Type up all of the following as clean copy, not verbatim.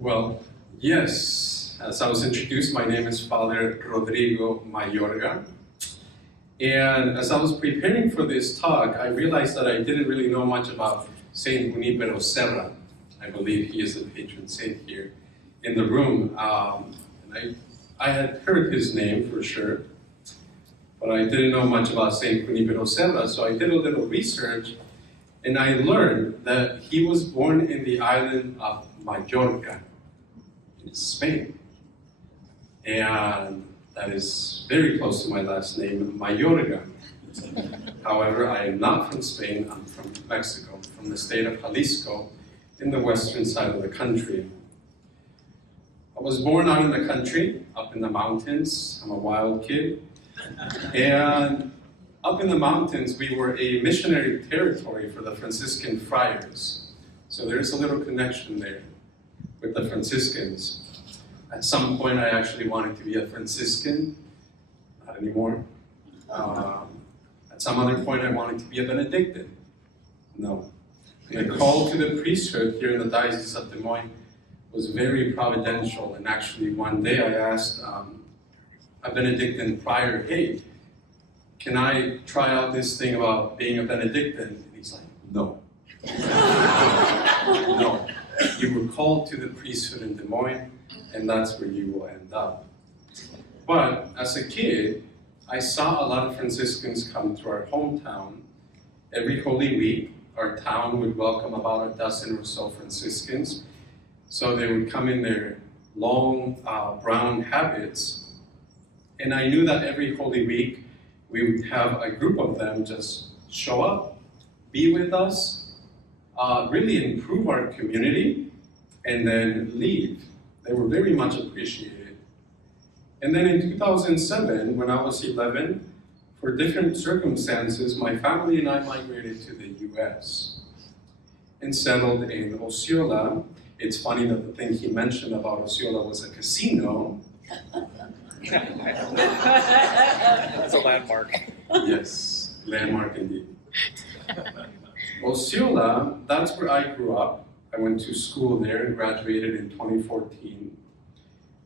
Well, yes, as I was introduced, my name is Father Rodrigo Mayorga. And as I was preparing for this talk, I realized that I didn't really know much about Saint Serra. I believe he is a patron saint here in the room. And I had heard his name for sure, but I didn't know much about Saint Serra, so I did a little research, and I learned that he was born in the island of Mayorga, in Spain. And that is very close to my last name, Mayorga. However, I am not from Spain, I'm from Mexico, from the state of Jalisco, in the western side of the country. I was born out in the country, up in the mountains. I'm a wild kid. And up in the mountains, we were a missionary territory for the Franciscan friars. So there's a little connection there with the Franciscans. At some point, I actually wanted to be a Franciscan. Not anymore. At some other point, I wanted to be a Benedictine. No. The call to the priesthood here in the Diocese of Des Moines was very providential. And actually, one day I asked a Benedictine prior, hey, can I try out this thing about being a Benedictine? And he's like, no. No. You were called to the priesthood in Des Moines, and that's where you will end up. But as a kid, I saw a lot of Franciscans come to our hometown. Every Holy Week, our town would welcome about a dozen or so Franciscans. So they would come in their long brown habits, and I knew that every Holy Week we would have a group of them just show up, be with us, really improve our community, and then leave. They were very much appreciated. And then in 2007, when I was 11, for different circumstances, my family and I migrated to the US and settled in Osceola. It's funny that the thing he mentioned about Osceola was a casino. That's a landmark. Yes, landmark indeed. Osceola, that's where I grew up. I went to school there and graduated in 2014.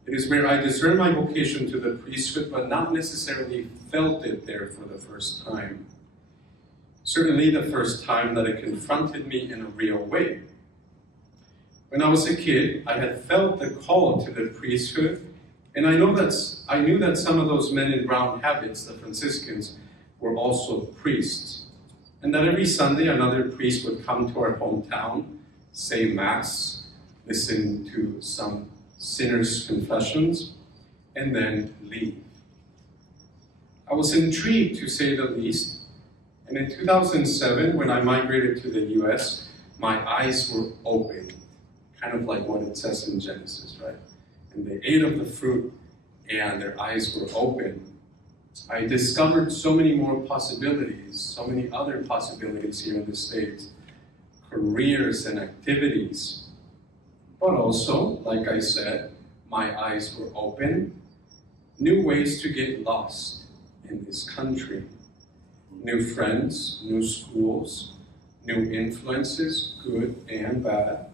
It is where I discerned my vocation to the priesthood, but not necessarily felt it there for the first time. Certainly the first time that it confronted me in a real way. When I was a kid, I had felt the call to the priesthood, and I knew that some of those men in brown habits, the Franciscans, were also priests. And that every Sunday another priest would come to our hometown, say Mass, listen to some sinners' confessions, and then leave. I was intrigued, to say the least, and in 2007, when I migrated to the US, my eyes were open, kind of like what it says in Genesis, right? And they ate of the fruit, and their eyes were open. I discovered so many more possibilities, so many other possibilities here in the States, careers and activities. But also, like I said, my eyes were open, new ways to get lost in this country. New friends, new schools, new influences, good and bad.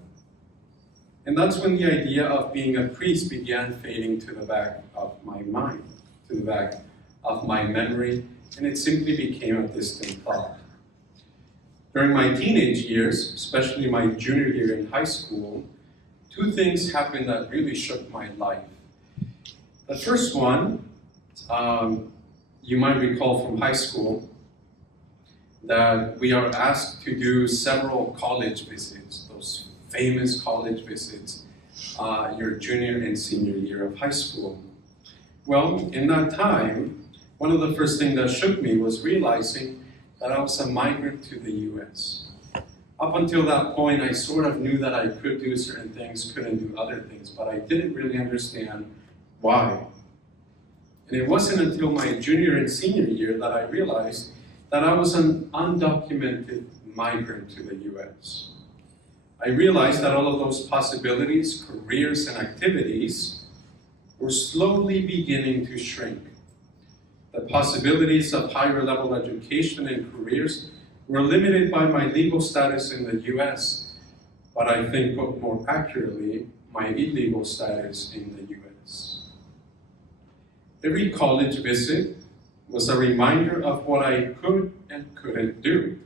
And that's when the idea of being a priest began fading to the back of my mind, to the back of my memory, and it simply became a distant thought. During my teenage years, especially my junior year in high school, two things happened that really shook my life. The first one, you might recall from high school, that we are asked to do several college visits, those famous college visits, your junior and senior year of high school. Well, in that time, one of the first things that shook me was realizing that I was a migrant to the US. Up until that point, I sort of knew that I could do certain things, couldn't do other things, but I didn't really understand why. And it wasn't until my junior and senior year that I realized that I was an undocumented migrant to the US. I realized that all of those possibilities, careers, and activities were slowly beginning to shrink. The possibilities of higher level education and careers were limited by my legal status in the US, but I think more accurately, my illegal status in the US. Every college visit was a reminder of what I could and couldn't do.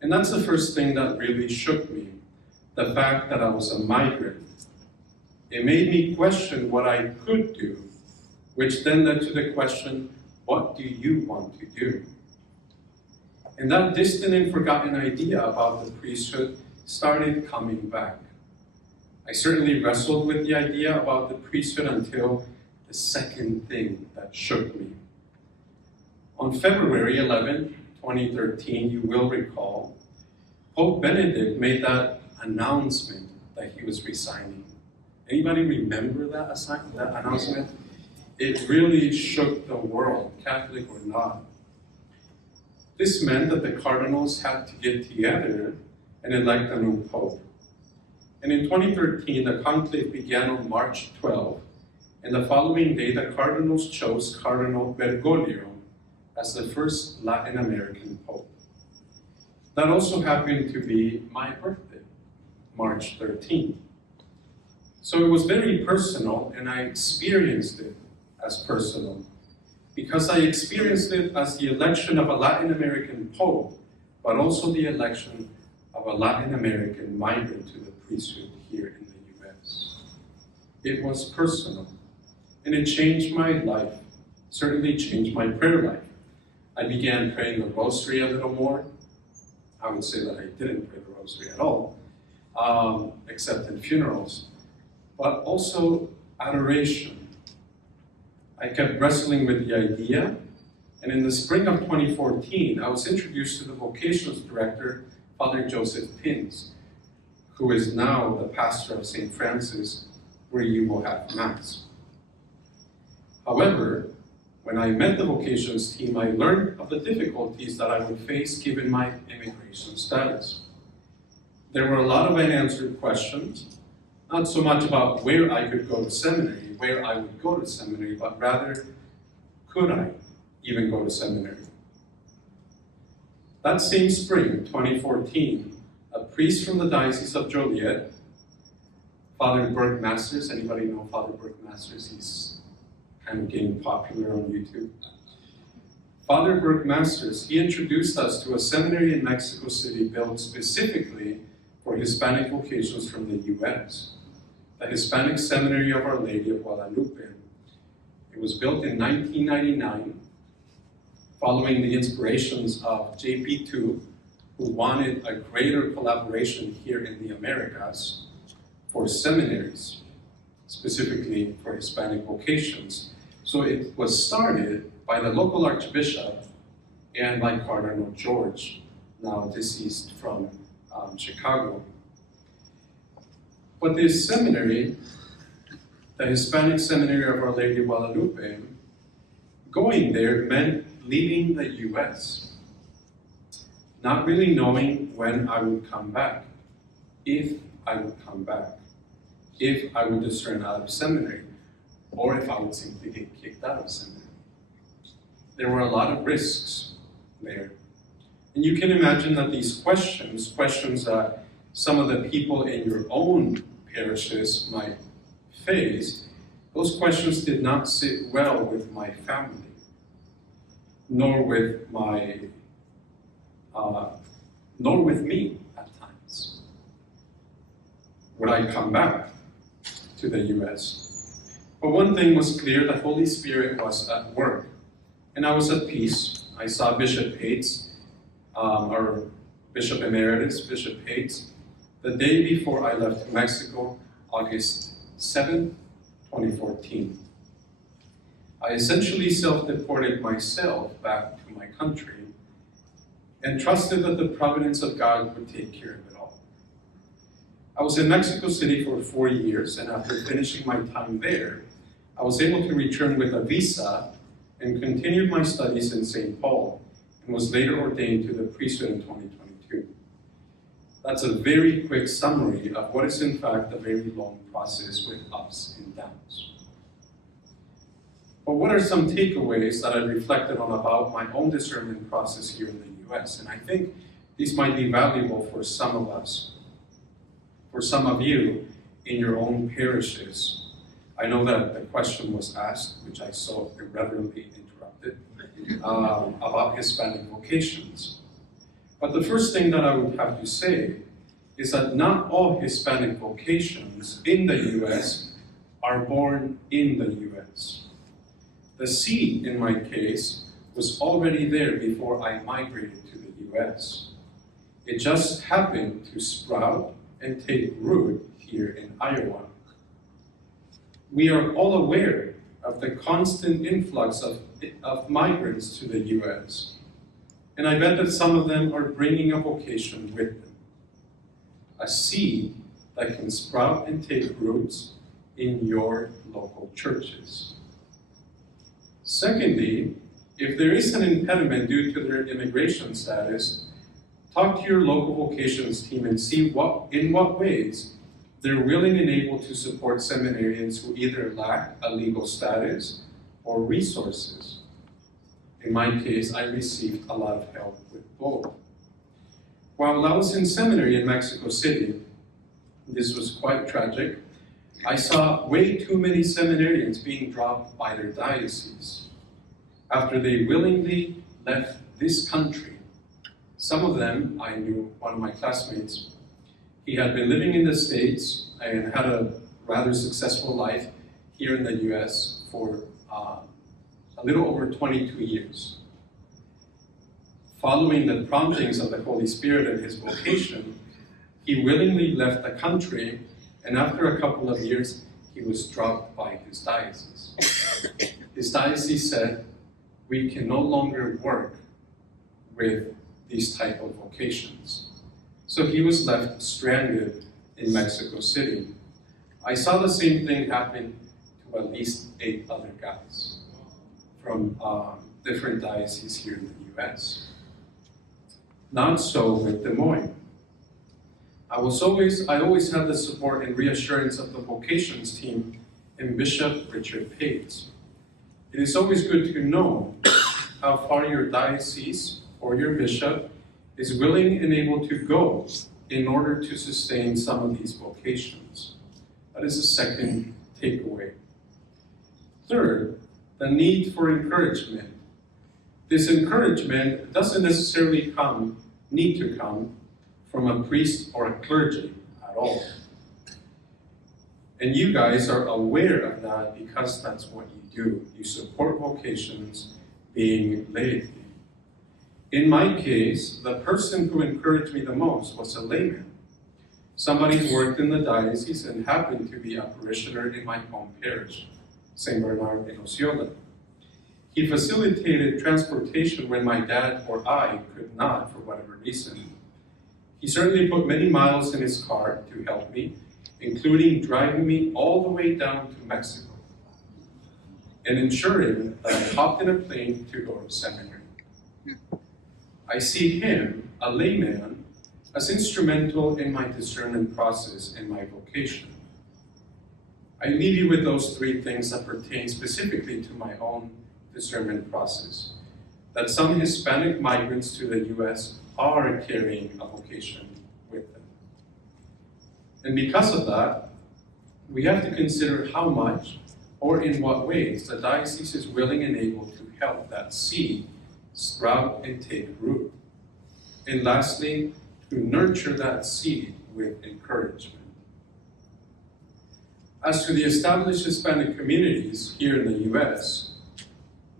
And that's the first thing that really shook me, the fact that I was a migrant. It made me question what I could do, which then led to the question, what do you want to do? And that distant and forgotten idea about the priesthood started coming back. I certainly wrestled with the idea about the priesthood until the second thing that shook me. On February 11, 2013, you will recall, Pope Benedict made that announcement that he was resigning. Anybody remember that announcement? It really shook the world, Catholic or not. This meant that the cardinals had to get together and elect a new pope. And in 2013, the conclave began on March 12, and the following day, the cardinals chose Cardinal Bergoglio as the first Latin American pope. That also happened to be my birthday, March 13. So it was very personal, and I experienced it as personal, because I experienced it as the election of a Latin American pope, but also the election of a Latin American migrant to the priesthood here in the US. It was personal, and it changed my life, certainly changed my prayer life. I began praying the rosary a little more. I would say that I didn't pray the rosary at all, except in funerals, but also adoration. I kept wrestling with the idea, and in the spring of 2014, I was introduced to the Vocations director, Father Joseph Pins, who is now the pastor of St. Francis, where you will have Mass. However, when I met the Vocations team, I learned of the difficulties that I would face given my immigration status. There were a lot of unanswered questions, not so much about where I could go to seminary, where I would go to seminary, but rather, could I even go to seminary? That same spring, 2014, a priest from the Diocese of Joliet, Father Burke Masters, anybody know Father Burke Masters? He's kind of getting popular on YouTube. Father Burke Masters, he introduced us to a seminary in Mexico City built specifically for Hispanic vocations from the US, the Hispanic Seminary of Our Lady of Guadalupe. It was built in 1999, following the inspirations of JP2, who wanted a greater collaboration here in the Americas for seminaries, specifically for Hispanic vocations. So it was started by the local archbishop and by Cardinal George, now deceased from Chicago. But this seminary, the Hispanic Seminary of Our Lady of Guadalupe, going there meant leaving the US, not really knowing when I would come back, if I would come back, if I would discern out of seminary, or if I would simply get kicked out of seminary. There were a lot of risks there. And you can imagine that these questions that some of the people in your own parishes might face, those questions did not sit well with my family, nor with me at times. Would I come back to the US? But one thing was clear, the Holy Spirit was at work, and I was at peace. I saw Bishop Hates, our Bishop Emeritus, Bishop Hates, the day before I left Mexico, August 7, 2014. I essentially self-deported myself back to my country and trusted that the providence of God would take care of it all. I was in Mexico City for 4 years, and after finishing my time there, I was able to return with a visa and continued my studies in St. Paul, and was later ordained to the priesthood in 2022. That's a very quick summary of what is in fact a very long process with ups and downs. But what are some takeaways that I reflected on about my own discernment process here in the US? And I think these might be valuable for some of us. For some of you, in your own parishes? I know that the question was asked, which I so irreverently interrupted, about Hispanic vocations. But the first thing that I would have to say is that not all Hispanic vocations in the US are born in the US. The seed, in my case, was already there before I migrated to the US. It just happened to sprout and take root here in Iowa. We are all aware of the constant influx of migrants to the US, and I bet that some of them are bringing a vocation with them, a seed that can sprout and take roots in your local churches. Secondly, if there is an impediment due to their immigration status, talk to your local vocations team and see in what ways they're willing and able to support seminarians who either lack a legal status or resources. In my case, I received a lot of help with both. While I was in seminary in Mexico City, this was quite tragic. I saw way too many seminarians being dropped by their diocese after they willingly left this country. Some of them, I knew one of my classmates, he had been living in the States and had a rather successful life here in the US for a little over 22 years. Following the promptings of the Holy Spirit and his vocation, he willingly left the country, and after a couple of years, he was dropped by his diocese. His diocese said, "We can no longer work with these type of vocations." So he was left stranded in Mexico City. I saw the same thing happen to at least 8 other guys from different dioceses here in the US. Not so with Des Moines. I always had the support and reassurance of the vocations team and Bishop Richard Pates. It is always good to know how far your diocese or your bishop is willing and able to go in order to sustain some of these vocations. That is the second takeaway. Third, the need for encouragement. This encouragement doesn't necessarily need to come from a priest or a clergy at all. And you guys are aware of that because that's what you do. You support vocations being laity. In my case, the person who encouraged me the most was a layman. Somebody who worked in the diocese and happened to be a parishioner in my home parish, St. Bernard in Osceola. He facilitated transportation when my dad or I could not for whatever reason. He certainly put many miles in his car to help me, including driving me all the way down to Mexico and ensuring that I hopped in a plane to go to seminary. I see him, a layman, as instrumental in my discernment process and my vocation. I leave you with those 3 things that pertain specifically to my own discernment process. That some Hispanic migrants to the US are carrying a vocation with them. And because of that, we have to consider how much or in what ways the diocese is willing and able to help that seed sprout and take root. And lastly, to nurture that seed with encouragement. As to the established Hispanic communities here in the US,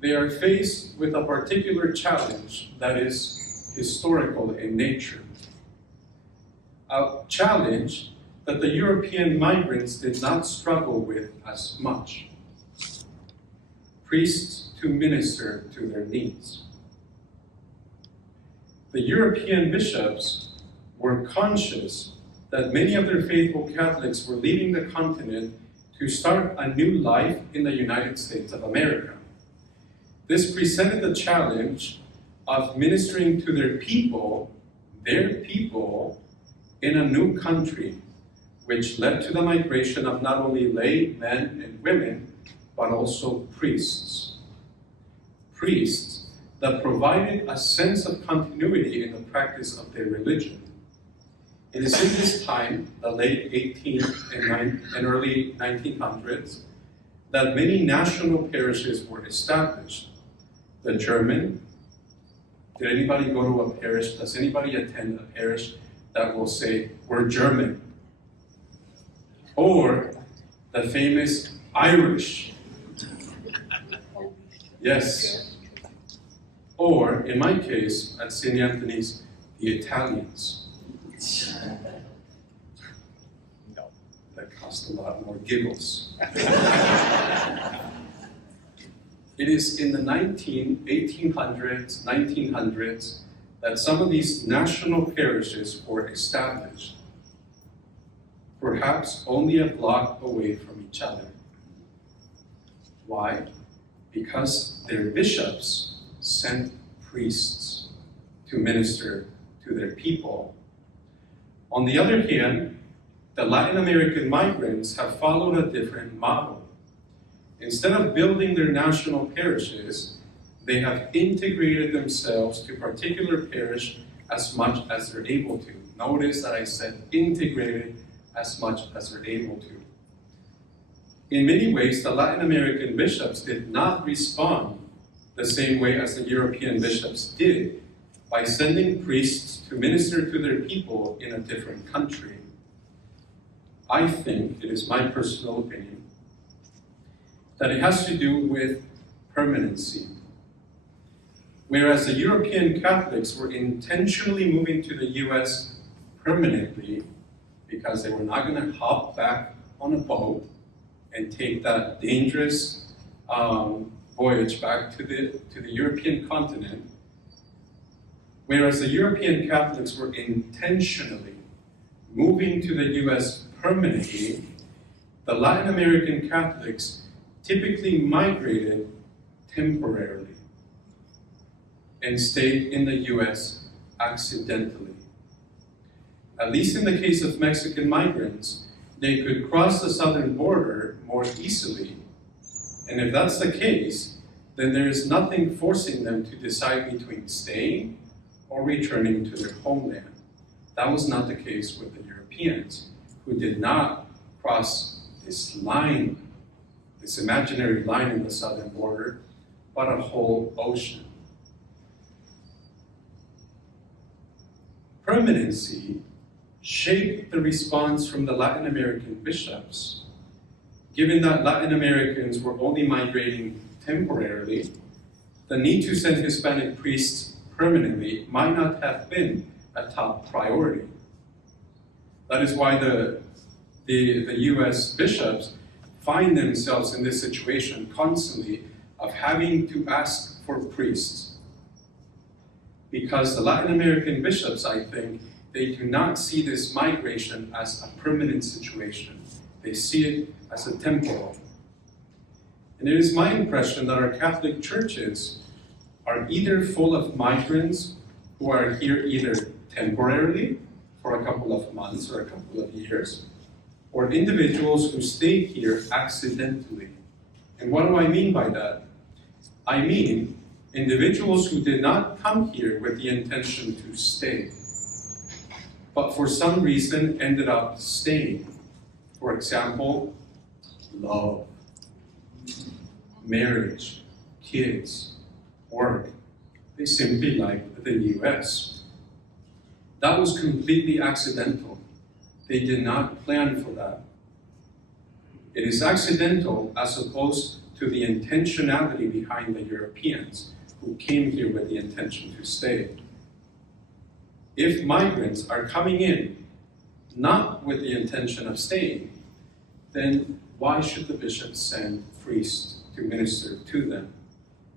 they are faced with a particular challenge that is historical in nature. A challenge that the European migrants did not struggle with as much. Priests to minister to their needs. The European bishops were conscious that many of their faithful Catholics were leaving the continent to start a new life in the United States of America. This presented the challenge of ministering to their people, in a new country, which led to the migration of not only lay men and women, but also priests. Priests that provided a sense of continuity in the practice of their religion. It is in this time, the late 18th and early 1900s, that many national parishes were established. The German, did anybody go to a parish? Does anybody attend a parish that will say, we're German? Or the famous Irish. Yes. Or, in my case, at St. Anthony's, the Italians. No. That cost a lot more giggles. It is in the 1800s, 1900s, that some of these national parishes were established, perhaps only a block away from each other. Why? Because their bishops sent priests to minister to their people. On the other hand, the Latin American migrants have followed a different model. Instead of building their national parishes, they have integrated themselves to a particular parish as much as they're able to. Notice that I said integrated as much as they're able to. In many ways, the Latin American bishops did not respond the same way as the European bishops did by sending priests to minister to their people in a different country. I think, it is my personal opinion, that it has to do with permanency. Whereas the European Catholics were intentionally moving to the US permanently because they were not going to hop back on a boat and take that dangerous voyage back to the European continent, whereas the European Catholics were intentionally moving to the US permanently, the Latin American Catholics typically migrated temporarily and stayed in the US accidentally. At least in the case of Mexican migrants, they could cross the southern border more easily. And if that's the case, then there is nothing forcing them to decide between staying or returning to their homeland. That was not the case with the Europeans, who did not cross this line, this imaginary line in the southern border, but a whole ocean. Permanency shaped the response from the Latin American bishops. Given that Latin Americans were only migrating temporarily, the need to send Hispanic priests permanently might not have been a top priority. That is why the US bishops find themselves in this situation constantly of having to ask for priests. Because the Latin American bishops, I think, they do not see this migration as a permanent situation. They see it as a temporal. And it is my impression that our Catholic churches are either full of migrants who are here either temporarily, for a couple of months or a couple of years, or individuals who stayed here accidentally. And what do I mean by that? I mean individuals who did not come here with the intention to stay, but for some reason ended up staying. For example, love, marriage, kids, work. They simply liked the US. That was completely accidental. They did not plan for that. It is accidental as opposed to the intentionality behind the Europeans who came here with the intention to stay. If migrants are coming in not with the intention of staying, then why should the bishops send priests to minister to them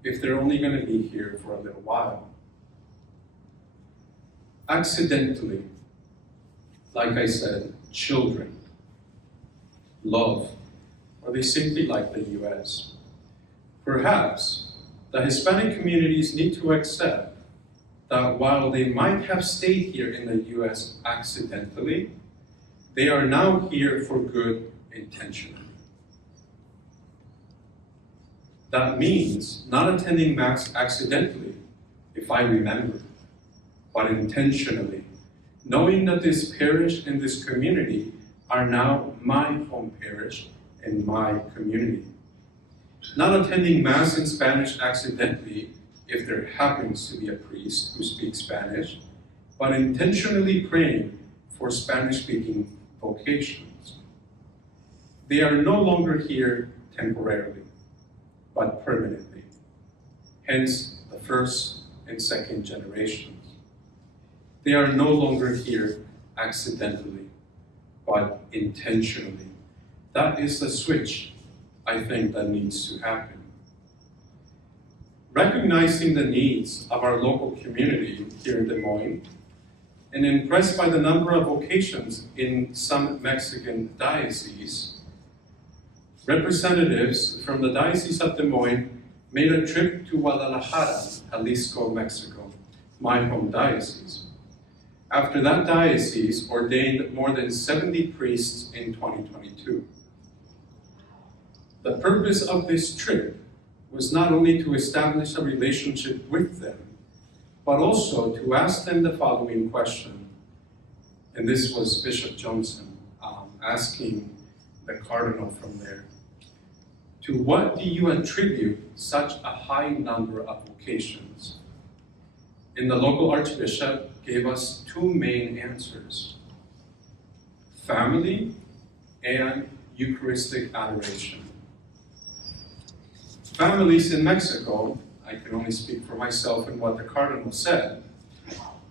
if they're only going to be here for a little while? Accidentally, like I said, children, love, or they simply like the US. Perhaps the Hispanic communities need to accept that while they might have stayed here in the US accidentally, they are now here for good intentionally. That means not attending Mass accidentally, if I remember, but intentionally, knowing that this parish and this community are now my home parish and my community. Not attending Mass in Spanish accidentally if there happens to be a priest who speaks Spanish, but intentionally praying for Spanish-speaking vocations. They are no longer here temporarily, but permanently. Hence, the first and second generations. They are no longer here accidentally, but intentionally. That is the switch, I think, that needs to happen. Recognizing the needs of our local community here in Des Moines, and impressed by the number of vocations in some Mexican dioceses, representatives from the Diocese of Des Moines made a trip to Guadalajara, Jalisco, Mexico, my home diocese. After that diocese ordained more than 70 priests in 2022. The purpose of this trip was not only to establish a relationship with them, but also to ask them the following question. And this was Bishop Johnson asking the cardinal from there. To what do you attribute such a high number of vocations? And the local archbishop gave us two main answers: family and Eucharistic adoration. Families in Mexico, I can only speak for myself and what the cardinal said,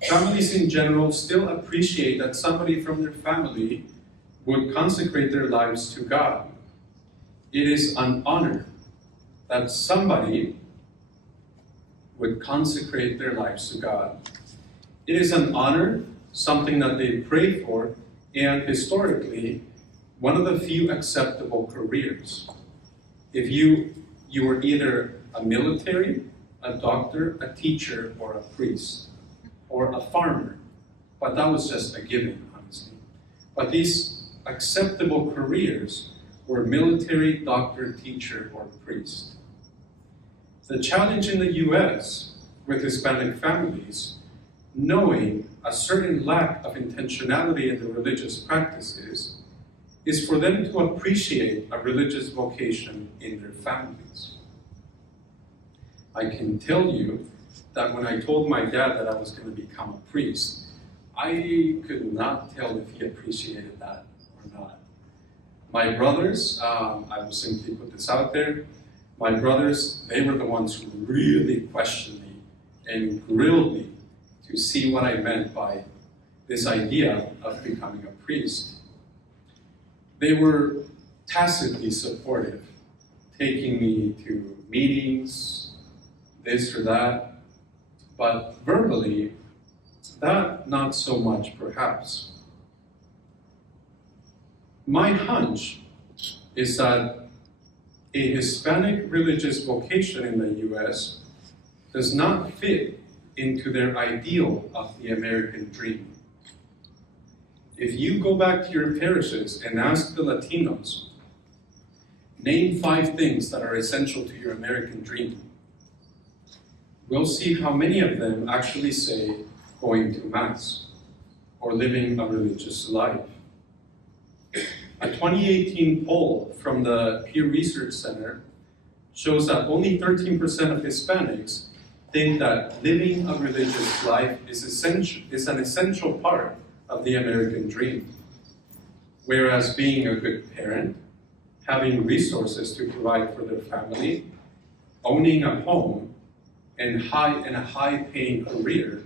families in general still appreciate that somebody from their family would consecrate their lives to God. It is an honor that somebody would consecrate their lives to God. It is an honor, something that they pray for, and historically, one of the few acceptable careers. If you were either a military, a doctor, a teacher, or a priest, or a farmer, but that was just a given, honestly. But these acceptable careers were military, doctor, teacher, or priest. The challenge in the US with Hispanic families, knowing a certain lack of intentionality in the religious practices, is for them to appreciate a religious vocation in their families. I can tell you that when I told my dad that I was going to become a priest, I could not tell if he appreciated that or not. My brothers, I will simply put this out there, my brothers, they were the ones who really questioned me and grilled me to see what I meant by this idea of becoming a priest. They were tacitly supportive, taking me to meetings, this or that, but verbally, that not so much perhaps. My hunch is that a Hispanic religious vocation in the US does not fit into their ideal of the American dream. If you go back to your parishes and ask the Latinos, name 5 things that are essential to your American dream, we'll see how many of them actually say going to Mass or living a religious life. A 2018 poll from the Pew Research Center shows that only 13% of Hispanics think that living a religious life is an essential part of the American dream, whereas being a good parent, having resources to provide for their family, owning a home, and a high-paying career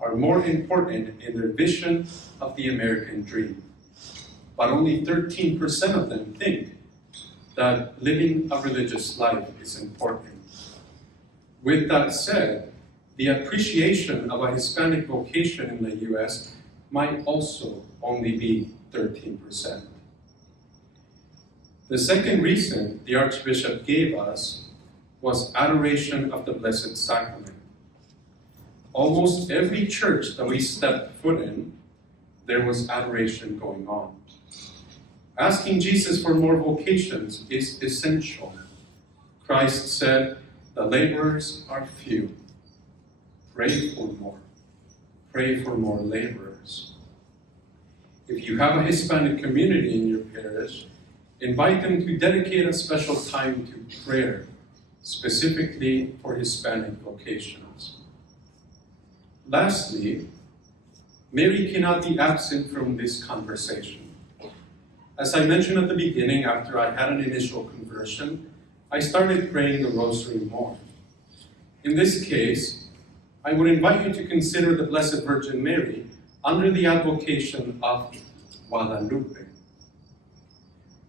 are more important in their vision of the American dream. But only 13% of them think that living a religious life is important. With that said, the appreciation of a Hispanic vocation in the US might also only be 13%. The second reason the Archbishop gave us was adoration of the Blessed Sacrament. Almost every church that we stepped foot in, there was adoration going on. Asking Jesus for more vocations is essential. Christ said, "The laborers are few. Pray for more. Pray for more laborers." If you have a Hispanic community in your parish, invite them to dedicate a special time to prayer, specifically for Hispanic vocations. Lastly, Mary cannot be absent from this conversation. As I mentioned at the beginning, after I had an initial conversion, I started praying the Rosary more. In this case, I would invite you to consider the Blessed Virgin Mary under the advocation of Guadalupe,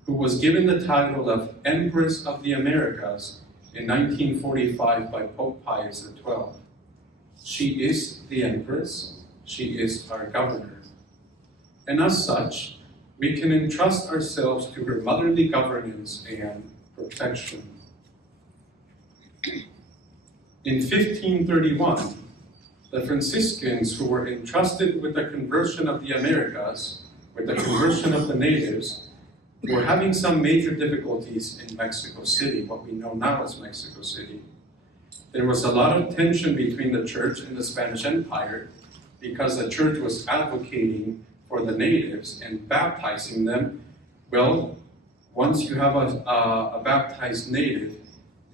who was given the title of Empress of the Americas in 1945 by Pope Pius XII. She is the Empress, she is our governor. And as such, we can entrust ourselves to her motherly governance and protection. In 1531, the Franciscans who were entrusted with the conversion of the Americas, with the conversion of the natives, were having some major difficulties in Mexico City, what we know now as Mexico City. There was a lot of tension between the church and the Spanish Empire because the church was advocating for the natives and baptizing them. Well, once you have a baptized native,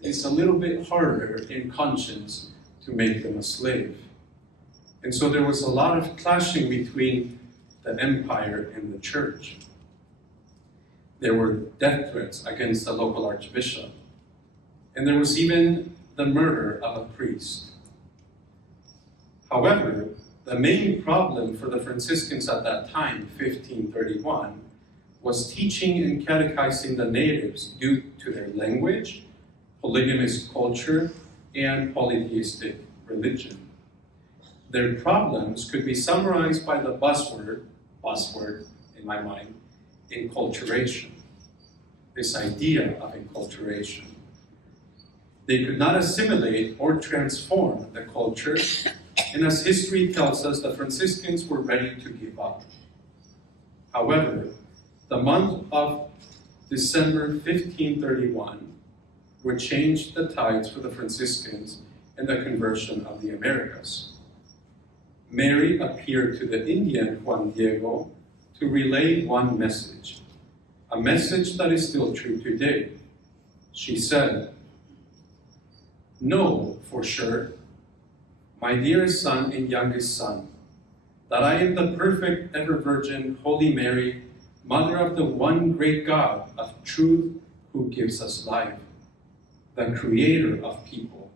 it's a little bit harder in conscience to make them a slave. And so there was a lot of clashing between the empire and the church. There were death threats against the local archbishop. And there was even the murder of a priest. However, the main problem for the Franciscans at that time, 1531, was teaching and catechizing the natives due to their language, polygamous culture, and polytheistic religion. Their problems could be summarized by the buzzword in my mind, enculturation, this idea of enculturation. They could not assimilate or transform the culture, and as history tells us, the Franciscans were ready to give up. However, the month of December 1531 would change the tides for the Franciscans and the conversion of the Americas. Mary appeared to the Indian Juan Diego to relay one message, a message that is still true today. She said, "Know for sure, my dearest son and youngest son, that I am the perfect ever-virgin Holy Mary, Mother of the one great God of truth who gives us life, the creator of people,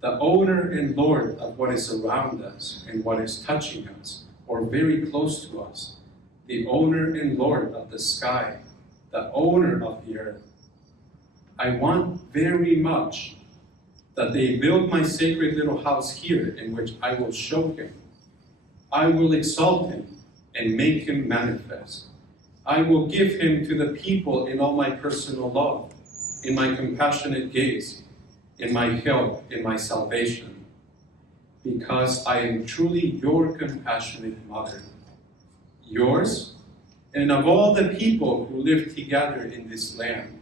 the owner and Lord of what is around us and what is touching us or very close to us, the owner and Lord of the sky, the owner of the earth. I want very much that they build my sacred little house here in which I will show him. I will exalt him and make him manifest. I will give him to the people in all my personal love, in my compassionate gaze, in my help, in my salvation, because I am truly your compassionate mother, yours, and of all the people who live together in this land,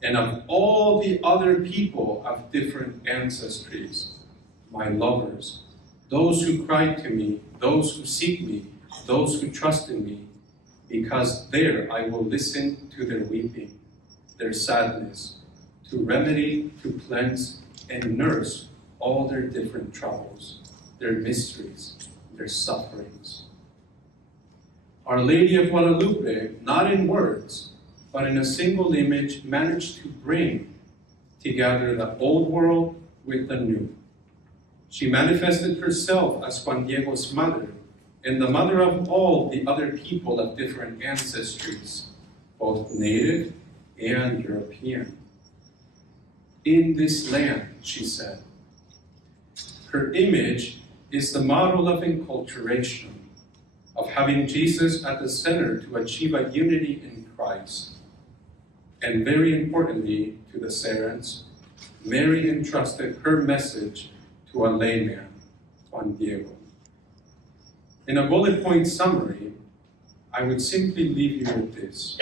and of all the other people of different ancestries, my lovers, those who cry to me, those who seek me, those who trust in me, because there I will listen to their weeping, their sadness, to remedy, to cleanse, and nurse all their different troubles, their mysteries, their sufferings." Our Lady of Guadalupe, not in words, but in a single image, managed to bring together the old world with the new. She manifested herself as Juan Diego's mother and the mother of all the other people of different ancestries, both native and European. In this land, she said. Her image is the model of enculturation, of having Jesus at the center to achieve a unity in Christ. And very importantly to the Serrans, Mary entrusted her message to a layman, Juan Diego. In a bullet point summary, I would simply leave you with this,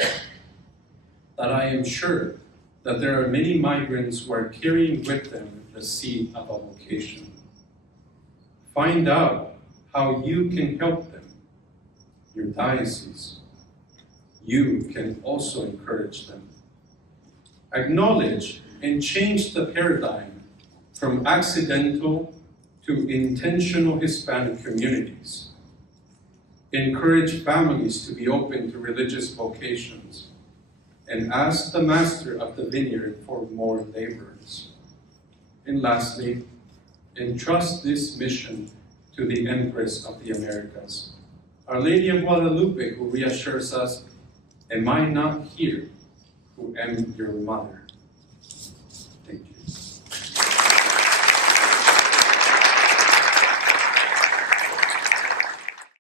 that I am sure that there are many migrants who are carrying with them the seed of a vocation. Find out how you can help them. your diocese, you can also encourage them. Acknowledge and change the paradigm from accidental to intentional Hispanic communities. Encourage families to be open to religious vocations, and ask the master of the vineyard for more laborers. And lastly, entrust this mission to the Empress of the Americas, Our Lady of Guadalupe, who reassures us, "Am I not here, who am your mother?"